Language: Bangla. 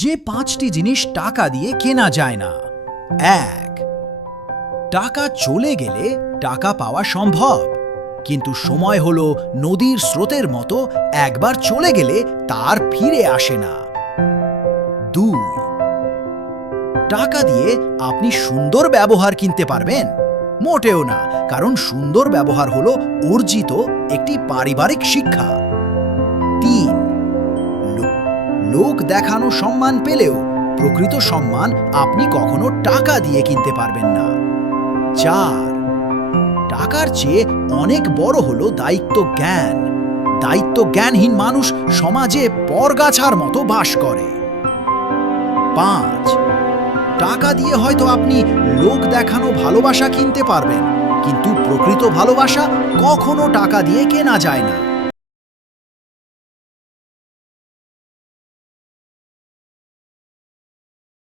যে 5টি জিনিস টাকা দিয়ে কেনা যায় না। 1. টাকা চলে গেলে টাকা পাওয়া সম্ভব, কিন্তু সময় হলো নদীর স্রোতের মতো, একবার চলে গেলে তার ফিরে আসে না। 2. টাকা দিয়ে আপনি সুন্দর ব্যবহার কিনতে পারবেন? মোটেও না, কারণ সুন্দর ব্যবহার হলো অর্জিত একটি পারিবারিক শিক্ষা। 3. লোক দেখানো সম্মান পেলেও প্রকৃত সম্মান আপনি কখনো টাকা দিয়ে কিনতে পারবেন না। 4. টাকার চেয়ে অনেক বড় হলো দায়িত্ব জ্ঞান। দায়িত্ব জ্ঞানহীন মানুষ সমাজে পরগাছার মতো বাস করে। 5. টাকা দিয়ে হয়তো আপনি লোক দেখানো ভালোবাসা কিনতে পারবেন, কিন্তু প্রকৃত ভালোবাসা কখনো টাকা দিয়ে কেনা যায় না।